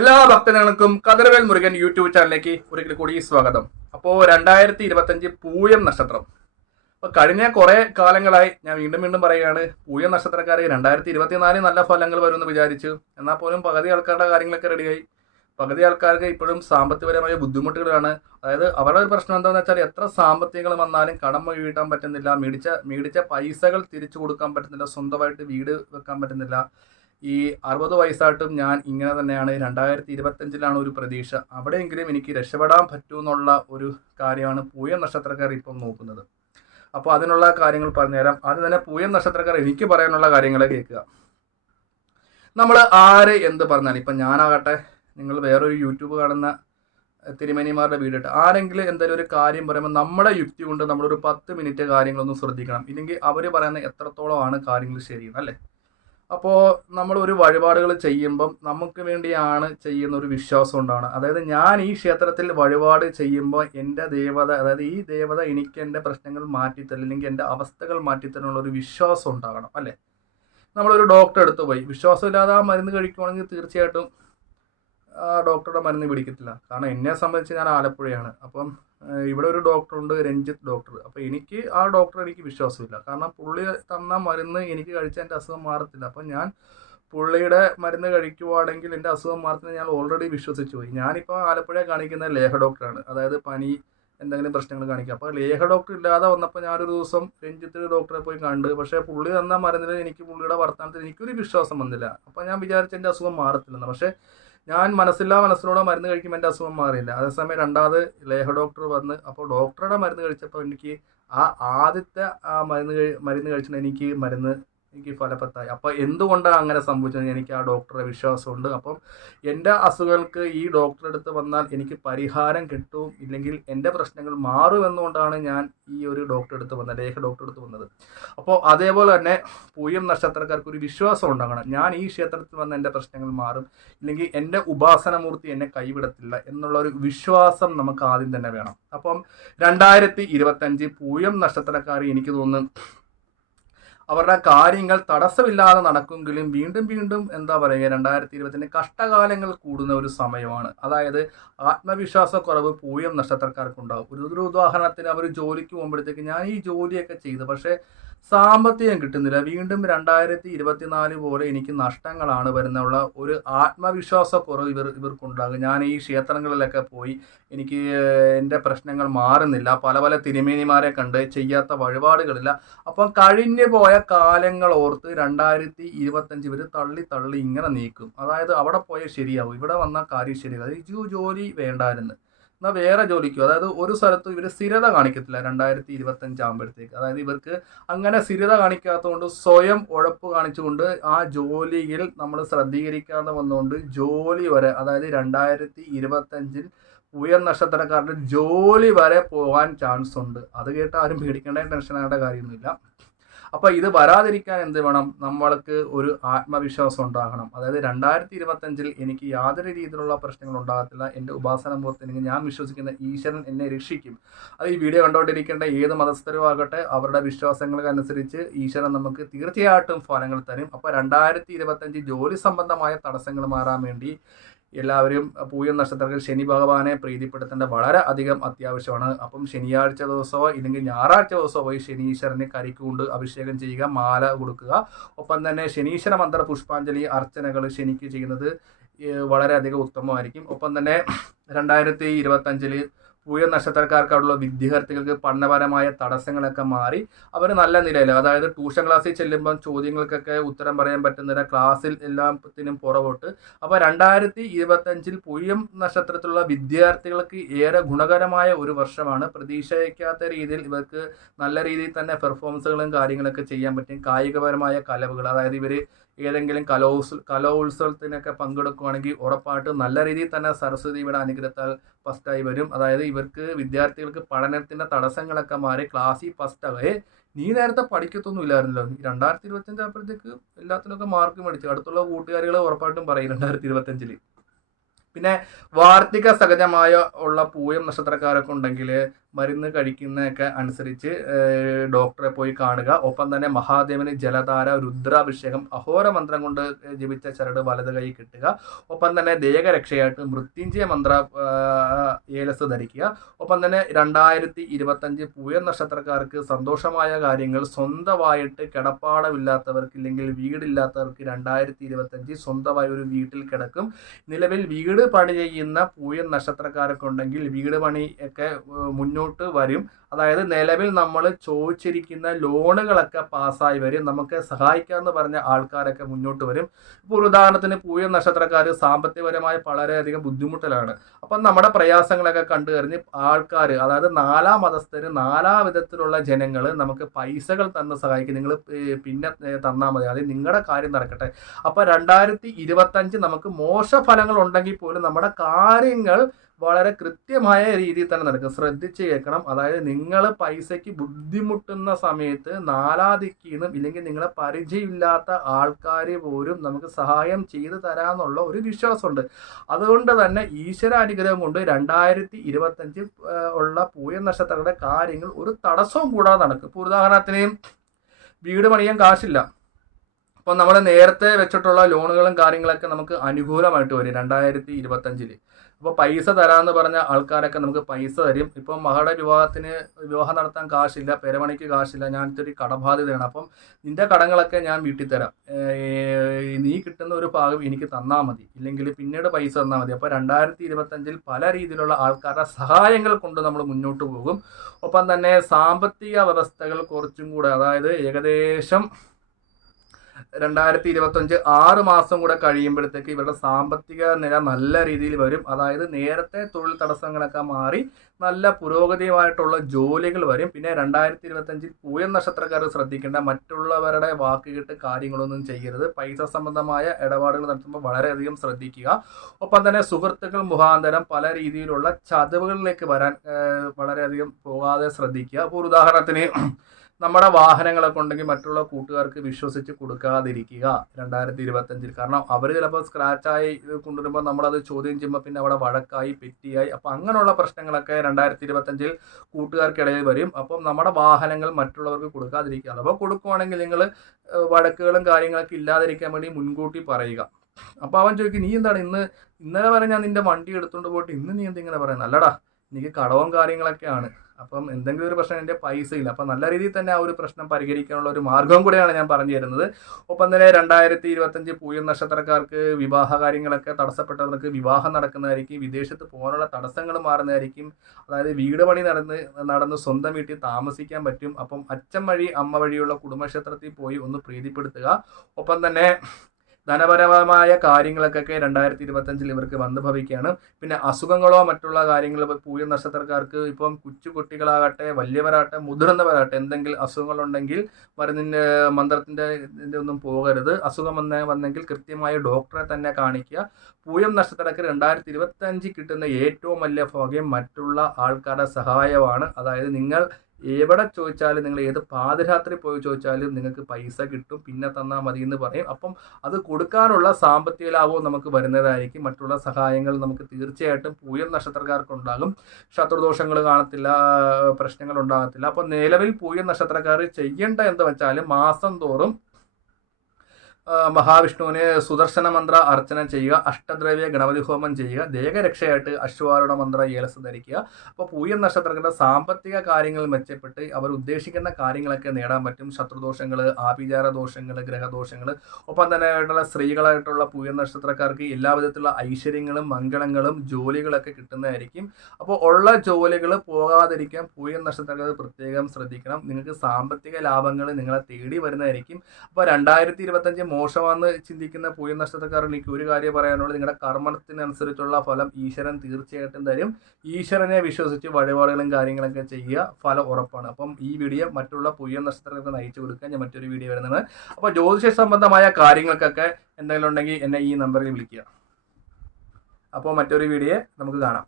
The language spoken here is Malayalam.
എല്ലാ ഭക്തജനങ്ങൾക്കും കതിരവേൽ മുരുകൻ യൂട്യൂബ് ചാനലിലേക്ക് ഒരിക്കൽ കൂടി സ്വാഗതം. അപ്പോൾ 2025 പൂയം നക്ഷത്രം. അപ്പോൾ കഴിഞ്ഞ കുറേ കാലങ്ങളായി ഞാൻ വീണ്ടും പറയുകയാണ്, പൂയം നക്ഷത്രക്കാർ 2024 നല്ല ഫലങ്ങൾ വരുമെന്ന് വിചാരിച്ചു. എന്നാൽ പോലും പകുതി ആൾക്കാരുടെ കാര്യങ്ങളൊക്കെ റെഡിയായി. പകുതി ആൾക്കാർക്ക് ഇപ്പോഴും സാമ്പത്തികപരമായ ബുദ്ധിമുട്ടുകളാണ്. അതായത് അവരുടെ ഒരു പ്രശ്നം എന്താണെന്ന് വെച്ചാൽ, എത്ര സാമ്പത്തികങ്ങൾ വന്നാലും കടം വീട്ടാൻ പറ്റുന്നില്ല, മേടിച്ച പൈസകൾ തിരിച്ചു കൊടുക്കാൻ പറ്റുന്നില്ല, സ്വന്തമായിട്ട് വീട് വെക്കാൻ പറ്റുന്നില്ല. ഈ 60 വയസ്സായിട്ടും ഞാൻ ഇങ്ങനെ തന്നെയാണ്. 2025 ഒരു പ്രതീക്ഷ, അവിടെയെങ്കിലും എനിക്ക് രക്ഷപ്പെടാൻ പറ്റുമെന്നുള്ള ഒരു കാര്യമാണ് പൂയം നക്ഷത്രക്കാർ ഇപ്പം നോക്കുന്നത്. അപ്പോൾ അതിനുള്ള കാര്യങ്ങൾ പറഞ്ഞുതരാം. ആദ്യം തന്നെ പൂയം നക്ഷത്രക്കാർ എനിക്ക് പറയാനുള്ള കാര്യങ്ങൾ കേൾക്കുക. നമ്മൾ ആര് എന്ത് പറഞ്ഞാൽ, ഇപ്പം ഞാനാകട്ടെ, നിങ്ങൾ വേറൊരു യൂട്യൂബ് കാണുന്ന തിരുമേനിമാരുടെ വീഡിയോ ഇട്ട് ആരെങ്കിലും എന്തെങ്കിലും ഒരു കാര്യം പറയുമ്പോൾ നമ്മുടെ യുക്തി കൊണ്ട് നമ്മളൊരു 10 മിനിറ്റ് കാര്യങ്ങളൊന്നും ശ്രദ്ധിക്കണം. ഇല്ലെങ്കിൽ അവർ പറയുന്ന എത്രത്തോളമാണ് കാര്യങ്ങൾ ശരിയെന്ന്, അല്ലേ? അപ്പോൾ നമ്മൾ ഒരു വഴിപാടുകൾ ചെയ്യുമ്പം നമുക്ക് വേണ്ടിയാണ് ചെയ്യുന്ന ഒരു വിശ്വാസം ഉണ്ടാവണം. അതായത് ഞാൻ ഈ ക്ഷേത്രത്തിൽ വഴിപാട് ചെയ്യുമ്പോൾ എൻ്റെ ദേവത, അതായത് ഈ ദേവത എനിക്ക് എൻ്റെ പ്രശ്നങ്ങൾ മാറ്റിത്തരും, അല്ലെങ്കിൽ എൻ്റെ അവസ്ഥകൾ മാറ്റിത്തരാനുള്ള ഒരു വിശ്വാസം ഉണ്ടാകണം, അല്ലേ? നമ്മളൊരു ഡോക്ടറെ അടുത്ത് പോയി വിശ്വാസമില്ലാതെ ആ മരുന്ന് കഴിക്കുവാണെങ്കിൽ തീർച്ചയായിട്ടും ആ ഡോക്ടറുടെ മരുന്ന് പിടിക്കത്തില്ല. കാരണം എന്നെ സംബന്ധിച്ച് ഞാൻ ആലപ്പുഴയാണ്. അപ്പം ഇവിടെ ഒരു ഡോക്ടറുണ്ട്, രഞ്ജിത്ത് ഡോക്ടർ. അപ്പോൾ എനിക്ക് ആ ഡോക്ടർ എനിക്ക് വിശ്വാസമില്ല. കാരണം പുള്ളി തന്ന മരുന്ന് എനിക്ക് കഴിച്ചാൽ എൻ്റെ അസുഖം മാറത്തില്ല. അപ്പം ഞാൻ പുള്ളിയുടെ മരുന്ന് കഴിക്കുവാണെങ്കിൽ എൻ്റെ അസുഖം മാറത്തില്ല, ഞാൻ ഓൾറെഡി വിശ്വസിച്ച് പോയി. ഞാനിപ്പോൾ ആലപ്പുഴ കാണിക്കുന്ന ലേഹ ഡോക്ടറാണ്. അതായത് പനി എന്തെങ്കിലും പ്രശ്നങ്ങൾ കാണിക്കുക. അപ്പോൾ ലേഹ ഡോക്ടർ ഇല്ലാതെ വന്നപ്പോൾ ഞാനൊരു ദിവസം രഞ്ജിത്ത് ഡോക്ടറെ പോയി കണ്ട്. പക്ഷേ പുള്ളി തന്ന മരുന്നിൽ എനിക്ക്, പുള്ളിയുടെ വർത്തമാനത്തിൽ എനിക്കൊരു വിശ്വാസം വന്നില്ല. അപ്പോൾ ഞാൻ വിചാരിച്ച എൻ്റെ അസുഖം മാറത്തില്ലെന്ന്. പക്ഷേ ഞാൻ മനസ്സിലൂടെ മരുന്ന് കഴിക്കുമ്പോൾ എൻ്റെ അസുഖം മാറിയില്ല. അതേസമയം രണ്ടാമത് ലേഹ ഡോക്ടർ വന്ന്, അപ്പോൾ ഡോക്ടറുടെ മരുന്ന് കഴിച്ചപ്പോൾ എനിക്ക് ആ ആദ്യത്തെ ആ മരുന്ന് കഴിച്ചിട്ട് എനിക്ക് ഫലവത്തായി. അപ്പോൾ എന്തുകൊണ്ടാണ് അങ്ങനെ സംഭവിച്ചത്? എനിക്ക് ആ ഡോക്ടറെ വിശ്വാസമുണ്ട്. അപ്പം എൻ്റെ അസുഖങ്ങൾക്ക് ഈ ഡോക്ടറെ അടുത്ത് വന്നാൽ എനിക്ക് പരിഹാരം കിട്ടും, ഇല്ലെങ്കിൽ എൻ്റെ പ്രശ്നങ്ങൾ മാറുമെന്നുകൊണ്ടാണ് ഞാൻ ഈ ഒരു ഡോക്ടറെ അടുത്ത് വന്നത്, ലേഖ ഡോക്ടറെ അടുത്ത് വന്നത്. അപ്പോൾ അതേപോലെ തന്നെ പൂയം നക്ഷത്രക്കാർക്ക് ഒരു വിശ്വാസം ഉണ്ടാകണം. ഞാൻ ഈ ക്ഷേത്രത്തിൽ വന്ന എൻ്റെ പ്രശ്നങ്ങൾ മാറും, ഇല്ലെങ്കിൽ എൻ്റെ ഉപാസനമൂർത്തി എന്നെ കൈവിടത്തില്ല എന്നുള്ള ഒരു വിശ്വാസം നമുക്ക് ആദ്യം തന്നെ വേണം. അപ്പം 2025 പൂയം നക്ഷത്രക്കാർ എനിക്ക് തോന്നുന്നു അവരുടെ കാര്യങ്ങൾ തടസ്സമില്ലാതെ നടക്കുമെങ്കിലും വീണ്ടും എന്താ പറയുക, 2020 കഷ്ടകാലങ്ങൾ കൂടുന്ന ഒരു സമയമാണ്. അതായത് ആത്മവിശ്വാസക്കുറവ് പൂയം നക്ഷത്രക്കാർക്കുണ്ടാകും. ഒരു ഉദാഹരണത്തിന്, അവർ ജോലിക്ക് പോകുമ്പോഴത്തേക്ക് ഞാൻ ഈ ജോലിയൊക്കെ ചെയ്തു, പക്ഷേ സാമ്പത്തികം കിട്ടുന്നില്ല, വീണ്ടും 2024 പോലെ എനിക്ക് നഷ്ടങ്ങളാണ് വരുന്നുള്ള ഒരു ആത്മവിശ്വാസക്കുറവ് ഇവർക്കുണ്ടാകും. ഞാൻ ഈ ക്ഷേത്രങ്ങളിലൊക്കെ പോയി എനിക്ക് എൻ്റെ പ്രശ്നങ്ങൾ മാറുന്നില്ല, പല തിരുമേനിമാരെ കണ്ട് ചെയ്യാത്ത വഴിപാടുകളില്ല. അപ്പം കഴിഞ്ഞു പോയ കാലങ്ങൾ ഓർത്ത് 2025 ഇവർ തള്ളി ഇങ്ങനെ നീക്കും. അതായത് അവിടെ പോയാൽ ശരിയാവും, ഇവിടെ വന്നാൽ കാര്യം ശരിയാവും, ഈ ജോലി വേണ്ടായിരുന്നു, എന്നാൽ വേറെ ജോലിക്കും. അതായത് ഒരു സ്ഥലത്തും ഇവർ സ്ഥിരത കാണിക്കത്തില്ല 2025 ആകുമ്പോഴത്തേക്ക്. അതായത് ഇവർക്ക് അങ്ങനെ സ്ഥിരത കാണിക്കാത്തതുകൊണ്ട്, സ്വയം ഉഴപ്പ് കാണിച്ചുകൊണ്ട് ആ ജോലിയിൽ നമ്മൾ ശ്രദ്ധീകരിക്കാതെ വന്നുകൊണ്ട് ജോലി വരെ, അതായത് 2025 പൂയം നക്ഷത്രക്കാരുടെ ജോലി വരെ പോകാൻ ചാൻസ് ഉണ്ട്. അത് കേട്ട് ആരും പേടിക്കേണ്ട, ടെൻഷനാകേണ്ട കാര്യമൊന്നുമില്ല. അപ്പോൾ ഇത് വരാതിരിക്കാൻ എന്ത് വേണം? നമ്മൾക്ക് ഒരു ആത്മവിശ്വാസം ഉണ്ടാകണം. അതായത് 2025 എനിക്ക് യാതൊരു രീതിയിലുള്ള പ്രശ്നങ്ങൾ ഉണ്ടാകത്തില്ല, എൻ്റെ ഉപാസനമൂർത്തി ഞാൻ വിശ്വസിക്കുന്ന ഈശ്വരൻ എന്നെ രക്ഷിക്കും. അത് ഈ വീഡിയോ കണ്ടുകൊണ്ടിരിക്കേണ്ട ഏത് മതസ്ഥരും ആകട്ടെ, അവരുടെ വിശ്വാസങ്ങൾക്കനുസരിച്ച് ഈശ്വരൻ നമുക്ക് തീർച്ചയായിട്ടും ഫലങ്ങൾ തരും. അപ്പോൾ 2025 ജോലി സംബന്ധമായ തടസ്സങ്ങൾ മാറാൻ വേണ്ടി എല്ലാവരും പൂയം നക്ഷത്രത്തിൽ ശനി ഭഗവാനെ പ്രീതിപ്പെടുത്തേണ്ട വളരെ അധികം അത്യാവശ്യമാണ്. അപ്പം ശനിയാഴ്ച ദിവസമോ ഇല്ലെങ്കിൽ ഞായറാഴ്ച ദിവസമോ പോയി ശനീശ്വരനെ കരിക്കൊണ്ട് അഭിഷേകം ചെയ്യുക, മാല കൊടുക്കുക. ഒപ്പം തന്നെ ശനീശ്വര മന്ത്ര പുഷ്പാഞ്ജലി അർച്ചനകൾ ശനിക്ക് ചെയ്യുന്നത് വളരെയധികം ഉത്തമമായിരിക്കും. ഒപ്പം തന്നെ 2025 പൂയം നക്ഷത്രക്കാർക്കുള്ള വിദ്യാർത്ഥികൾക്ക് പഠനപരമായ തടസ്സങ്ങളൊക്കെ മാറി അവർ നല്ല നിലയിൽ, അതായത് ട്യൂഷൻ ക്ലാസ്സിൽ ചെല്ലുമ്പം ചോദ്യങ്ങൾക്കൊക്കെ ഉത്തരം പറയാൻ പറ്റുന്നില്ല, ക്ലാസ്സിൽ എല്ലാത്തിനും പുറകോട്ട്. അപ്പോൾ 2025 പൂയം നക്ഷത്രത്തിലുള്ള വിദ്യാർത്ഥികൾക്ക് ഏറെ ഗുണകരമായ ഒരു വർഷമാണ്. പ്രതീക്ഷിക്കാത്ത രീതിയിൽ ഇവർക്ക് നല്ല രീതിയിൽ തന്നെ പെർഫോമൻസുകളും കാര്യങ്ങളൊക്കെ ചെയ്യാൻ പറ്റും. കായികപരമായ കലവുകൾ, അതായത് ഇവർ ഏതെങ്കിലും കലോത്സവത്തിനൊക്കെ പങ്കെടുക്കുകയാണെങ്കിൽ ഉറപ്പായിട്ടും നല്ല രീതിയിൽ തന്നെ സരസ്വതിയുടെ അനുഗ്രഹത്താൽ ഫസ്റ്റായി വരും. അതായത് വിദ്യാർത്ഥികൾക്ക് പഠനത്തിൻ്റെ തടസ്സങ്ങളൊക്കെ മാറി ക്ലാസ്സിൽ ഫസ്റ്റാകെ. നീ നേരത്തെ പഠിക്കത്തൊന്നും ഇല്ലായിരുന്നല്ലോ, 2025 ആകുമ്പോഴത്തേക്ക് എല്ലാത്തിനൊക്കെ മാർക്ക് മേടിച്ചു. അടുത്തുള്ള കൂട്ടുകാരികൾ ഉറപ്പായിട്ടും പറയും 2025. പിന്നെ വാർദ്ധക്യ സഹജമായ ഉള്ള പൂയം നക്ഷത്രക്കാരൊക്കെ ഉണ്ടെങ്കിൽ മരുന്ന് കഴിക്കുന്നതൊക്കെ അനുസരിച്ച് ഡോക്ടറെ പോയി കാണുക. ഒപ്പം തന്നെ മഹാദേവന് ജലധാര, രുദ്രാഭിഷേകം, അഹോര മന്ത്രം കൊണ്ട് ജപിച്ച ചരട് വലത് കൈ കിട്ടുക. ഒപ്പം തന്നെ ദേഹരക്ഷയായിട്ട് മൃത്യുഞ്ജയ മന്ത്ര ഏലസ് ധരിക്കുക. ഒപ്പം തന്നെ 2025 പൂയം നക്ഷത്രക്കാർക്ക് സന്തോഷമായ കാര്യങ്ങൾ, സ്വന്തമായിട്ട് കിടപ്പാടമില്ലാത്തവർക്ക് ഇല്ലെങ്കിൽ വീടില്ലാത്തവർക്ക് 2025 സ്വന്തമായി ഒരു വീട്ടിൽ കിടക്കും. നിലവിൽ വീട് പണി ചെയ്യുന്ന പൂയം നക്ഷത്രക്കാരൊക്കെ ഉണ്ടെങ്കിൽ വീട് പണി ഒക്കെ മുന്നോട്ട് വരും. അതായത് നിലവിൽ നമ്മൾ ചോദിച്ചിരിക്കുന്ന ലോണുകളൊക്കെ പാസ്സായി വരും. നമുക്ക് സഹായിക്കാമെന്ന് പറഞ്ഞ ആൾക്കാരൊക്കെ മുന്നോട്ട് വരും. ഇപ്പോൾ ഉദാഹരണത്തിന് പൂയം നക്ഷത്രക്കാർ സാമ്പത്തികപരമായി വളരെയധികം ബുദ്ധിമുട്ടിലാണ്. അപ്പം നമ്മുടെ പ്രയാസങ്ങളൊക്കെ കണ്ടു കഴിഞ്ഞ് ആൾക്കാർ, അതായത് 4 മതസ്ഥര്, 4 വിധത്തിലുള്ള ജനങ്ങൾ നമുക്ക് പൈസകൾ തന്ന് സഹായിക്കും. നിങ്ങൾ പിന്നെ തന്നാൽ മതി, അത് നിങ്ങളുടെ കാര്യം നടക്കട്ടെ. അപ്പം 2025 നമുക്ക് മോശഫലങ്ങൾ ഉണ്ടെങ്കിൽ പോലും നമ്മുടെ കാര്യങ്ങൾ വളരെ കൃത്യമായ രീതിയിൽ തന്നെ നടക്കും. ശ്രദ്ധിച്ച് കേൾക്കണം. അതായത് നിങ്ങൾ പൈസയ്ക്ക് ബുദ്ധിമുട്ടുന്ന സമയത്ത് 4 ദിക്കിൽ നിന്നും ഇല്ലെങ്കിൽ നിങ്ങളെ പരിചയമില്ലാത്ത ആൾക്കാർ പോലും നമുക്ക് സഹായം ചെയ്തു തരാമെന്നുള്ള ഒരു വിശ്വാസമുണ്ട്. അതുകൊണ്ട് തന്നെ ഈശ്വരാനുഗ്രഹം കൊണ്ട് 2025 ഉള്ള പൂയം നക്ഷത്രങ്ങളുടെ കാര്യങ്ങൾ ഒരു തടസ്സവും കൂടാതെ നടക്കും. ഇപ്പോൾ ഉദാഹരണത്തിന് വീട് പണിയാൻ കാശില്ല. അപ്പം നമ്മൾ നേരത്തെ വെച്ചിട്ടുള്ള ലോണുകളും കാര്യങ്ങളൊക്കെ നമുക്ക് അനുകൂലമായിട്ട് വരും 2025. അപ്പോൾ പൈസ തരാമെന്ന് പറഞ്ഞ ആൾക്കാരൊക്കെ നമുക്ക് പൈസ തരും. ഇപ്പം മകളുടെ വിവാഹം നടത്താൻ കാശില്ല, പെരമണിക്ക് കാശില്ല, ഞാൻ ഇത്തിരി കടബാധ്യതയാണ്, അപ്പം നിന്റെ കടങ്ങളൊക്കെ ഞാൻ വീട്ടിൽ തരാം, നീ കിട്ടുന്ന ഒരു ഭാഗം എനിക്ക് തന്നാൽ മതി, ഇല്ലെങ്കിൽ പിന്നീട് പൈസ തന്നാൽ മതി. അപ്പോൾ 2025 പല രീതിയിലുള്ള ആൾക്കാരുടെ സഹായങ്ങൾ കൊണ്ട് നമ്മൾ മുന്നോട്ട് പോകും. ഒപ്പം തന്നെ സാമ്പത്തിക വ്യവസ്ഥകൾ കുറച്ചും കൂടെ, അതായത് ഏകദേശം 2025 6 മാസം കൂടെ കഴിയുമ്പോഴത്തേക്ക് ഇവരുടെ സാമ്പത്തിക നില നല്ല രീതിയിൽ വരും. അതായത് നേരത്തെ തൊഴിൽ തടസ്സങ്ങളൊക്കെ മാറി നല്ല പുരോഗതിയുമായിട്ടുള്ള ജോലികൾ വരും. പിന്നെ 2025 പൂയം നക്ഷത്രക്കാർ ശ്രദ്ധിക്കേണ്ട, മറ്റുള്ളവരുടെ വാക്ക് കേട്ട് കാര്യങ്ങളൊന്നും ചെയ്യരുത്. പൈസ സംബന്ധമായ ഇടപാടുകൾ നടത്തുമ്പോൾ വളരെയധികം ശ്രദ്ധിക്കുക. ഒപ്പം തന്നെ സുഹൃത്തുക്കൾ മുഖാന്തരം പല രീതിയിലുള്ള ചതവുകളിലേക്ക് വരാൻ വളരെയധികം പോകാതെ ശ്രദ്ധിക്കുക. അപ്പോൾ ഉദാഹരണത്തിന് നമ്മുടെ വാഹനങ്ങളൊക്കെ ഉണ്ടെങ്കിൽ മറ്റുള്ള കൂട്ടുകാർക്ക് വിശ്വസിച്ച് കൊടുക്കാതിരിക്കുക 2025. കാരണം അവർ ചിലപ്പോൾ സ്ക്രാച്ചായി കൊണ്ടുവരുമ്പോൾ നമ്മളത് ചോദ്യം ചെയ്യുമ്പോൾ പിന്നെ അവിടെ വഴക്കായി പെറ്റിയായി, അപ്പോൾ അങ്ങനെയുള്ള പ്രശ്നങ്ങളൊക്കെ 2025 കൂട്ടുകാർക്കിടയിൽ വരും. അപ്പം നമ്മുടെ വാഹനങ്ങൾ മറ്റുള്ളവർക്ക് കൊടുക്കാതിരിക്കുക. അപ്പോൾ കൊടുക്കുവാണെങ്കിൽ നിങ്ങൾ വഴക്കുകളും കാര്യങ്ങളൊക്കെ ഇല്ലാതിരിക്കാൻ വേണ്ടി മുൻകൂട്ടി പറയുക. അപ്പോൾ അവൻ ചോദിക്കും, നീ എന്താണ് ഇന്നലെ വരെ ഞാൻ നിന്റെ വണ്ടി എടുത്തുകൊണ്ട് പോയിട്ട് ഇന്ന് നീ എന്തിങ്ങനെ പറയുന്നത്? അല്ലടാ, എനിക്ക് കടവും കാര്യങ്ങളൊക്കെയാണ്, അപ്പം എന്തെങ്കിലും ഒരു പ്രശ്നം എൻ്റെ പൈസ ഇല്ല. അപ്പം നല്ല രീതിയിൽ തന്നെ ആ ഒരു പ്രശ്നം പരിഹരിക്കാനുള്ള ഒരു മാർഗവും കൂടെയാണ് ഞാൻ പറഞ്ഞു തരുന്നത്. ഒപ്പം തന്നെ 2025 പൂയം നക്ഷത്രക്കാർക്ക് വിവാഹ കാര്യങ്ങളൊക്കെ തടസ്സപ്പെട്ടവർക്ക് വിവാഹം നടക്കുന്നതായിരിക്കും. വിദേശത്ത് പോകാനുള്ള തടസ്സങ്ങൾ മാറുന്നതായിരിക്കും. അതായത് വീട് പണി നടന്ന് സ്വന്തം വീട്ടിൽ താമസിക്കാൻ പറ്റും. അപ്പം അച്ഛൻ വഴി അമ്മ വഴിയുള്ള കുടുംബക്ഷേത്രത്തിൽ പോയി ഒന്ന് പ്രീതിപ്പെടുത്തുക. ഒപ്പം തന്നെ ധനപരമായ കാര്യങ്ങൾക്കൊക്കെ 2025 ഇവർക്ക് വന്നു ഭവിക്കുകയാണ്. പിന്നെ അസുഖങ്ങളോ മറ്റുള്ള കാര്യങ്ങളോ പൂയം നക്ഷത്രക്കാർക്ക് ഇപ്പം കുട്ടികളാകട്ടെ വലിയവരാകട്ടെ മുതിർന്നവരാകട്ടെ എന്തെങ്കിലും അസുഖങ്ങളുണ്ടെങ്കിൽ മരുന്നിൻ്റെ മന്ത്രത്തിൻ്റെ ഒന്നും പോകരുത്. അസുഖം വന്നെങ്കിൽ കൃത്യമായ ഡോക്ടറെ തന്നെ കാണിക്കുക. പൂയം നക്ഷത്രക്കാർക്ക് 2025 കിട്ടുന്ന ഏറ്റവും വലിയ ഭാഗ്യം മറ്റുള്ള ആൾക്കാരുടെ സഹായമാണ്. അതായത് നിങ്ങൾ എവിടെ ചോദിച്ചാലും, നിങ്ങൾ ഏത് പാതിരാത്രി പോയി ചോദിച്ചാലും നിങ്ങൾക്ക് പൈസ കിട്ടും, പിന്നെ തന്നാൽ മതി എന്ന് പറയും. അപ്പം അത് കൊടുക്കാനുള്ള സാമ്പത്തിക ലാഭവും നമുക്ക് വരുന്നതായിരിക്കും. മറ്റുള്ള സഹായങ്ങൾ നമുക്ക് തീർച്ചയായിട്ടും പൂയം നക്ഷത്രക്കാർക്കുണ്ടാകും. ശത്രുദോഷങ്ങൾ കാണത്തില്ല, പ്രശ്നങ്ങൾ ഉണ്ടാകത്തില്ല. അപ്പം നിലവിൽ പൂയം നക്ഷത്രക്കാർ ചെയ്യേണ്ട എന്ന് വെച്ചാൽ മാസം തോറും മഹാവിഷ്ണുവിന് സുദർശന മന്ത്ര അർച്ചന ചെയ്യുക, അഷ്ടദ്രവ്യ ഗണപതി ഹോമം ചെയ്യുക, ദേഹരക്ഷയായിട്ട് അശ്വാരൂഢ മന്ത്ര ഏലസ് ധരിക്കുക. അപ്പോൾ പൂയം നക്ഷത്രങ്ങളുടെ സാമ്പത്തിക കാര്യങ്ങൾ മെച്ചപ്പെട്ട് അവർ ഉദ്ദേശിക്കുന്ന കാര്യങ്ങളൊക്കെ നേടാൻ പറ്റും. ശത്രുദോഷങ്ങൾ, ആഭിചാര ദോഷങ്ങൾ, ഗ്രഹദോഷങ്ങൾ, ഒപ്പം തന്നെ ആയിട്ടുള്ള സ്ത്രീകളായിട്ടുള്ള പൂയം നക്ഷത്രക്കാർക്ക് എല്ലാവിധത്തിലുള്ള ഐശ്വര്യങ്ങളും മംഗളങ്ങളും ജോലികളൊക്കെ കിട്ടുന്നതായിരിക്കും. അപ്പോൾ ഉള്ള ജോലികൾ പോകാതിരിക്കാൻ പൂയം നക്ഷത്രക്കാർ പ്രത്യേകം ശ്രദ്ധിക്കണം. നിങ്ങൾക്ക് സാമ്പത്തിക ലാഭങ്ങൾ നിങ്ങളെ തേടി വരുന്നതായിരിക്കും. അപ്പോൾ 2025 മോശമാണെന്ന് ചിന്തിക്കുന്ന പൂയം നക്ഷത്രക്കാരൻ എനിക്ക് ഒരു കാര്യം പറയാനുള്ളത്, നിങ്ങളുടെ കർമ്മത്തിനനുസരിച്ചുള്ള ഫലം ഈശ്വരൻ തീർച്ചയായിട്ടും തരും. ഈശ്വരനെ വിശ്വസിച്ച് വഴിപാടുകളും കാര്യങ്ങളൊക്കെ ചെയ്യുക, ഫലം ഉറപ്പാണ്. അപ്പം ഈ വീഡിയോ മറ്റുള്ള പൂയം നക്ഷത്രങ്ങൾക്ക് നയിച്ചു കൊടുക്കാൻ ഞാൻ മറ്റൊരു വീഡിയോ വരുന്നത്. അപ്പോൾ ജ്യോതിഷ സംബന്ധമായ കാര്യങ്ങൾക്കൊക്കെ എന്തെങ്കിലും ഉണ്ടെങ്കിൽ എന്നെ ഈ നമ്പറിൽ വിളിക്കുക. അപ്പോൾ മറ്റൊരു വീഡിയോ നമുക്ക് കാണാം.